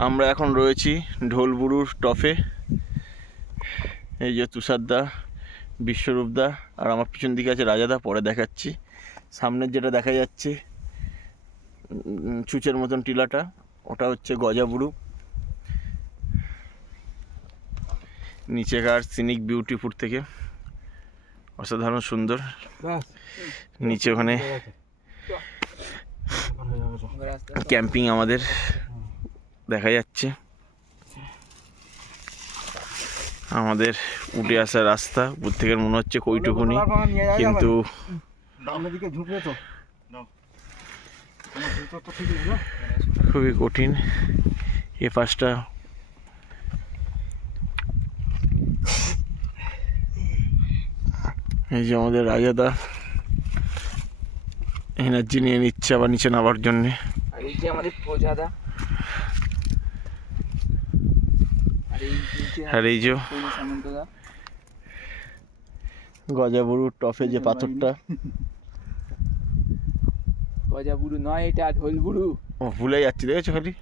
আমরা এখন রয়েছি ঢোলবুরুর টপে। এই যে তুষারদা, বিশ্বরূপদা, আর আমার পিছন দিকে আছে রাজাদা, পরে দেখাচ্ছি। সামনের যেটা দেখা যাচ্ছে চুচের মতন টিলাটা, ওটা হচ্ছে গজাবুরু। নিচেকার সিনিক বিউটিফুল থেকে অসাধারণ সুন্দর। নিচে ওখানে ক্যাম্পিং আমাদের দেখা যাচ্ছে। আমাদের উঠে আসার রাস্তা উপর থেকে মনে হচ্ছে কইটুকুনি, কিন্তু খুবই কঠিন। এ পাশটা এই যে আমাদের রাজাদা এনার্জি নিয়ে নিচ্ছে আবার নিচে নামার জন্যে। এই যে আমাদের প্রজাদা, আর এই যে গজাবুরুর টপে যে পাথরটা, গজাবুরু নয়, এটা ঢোলবুরু। ও ভুলে যাচ্ছি, দেখেছো খালি।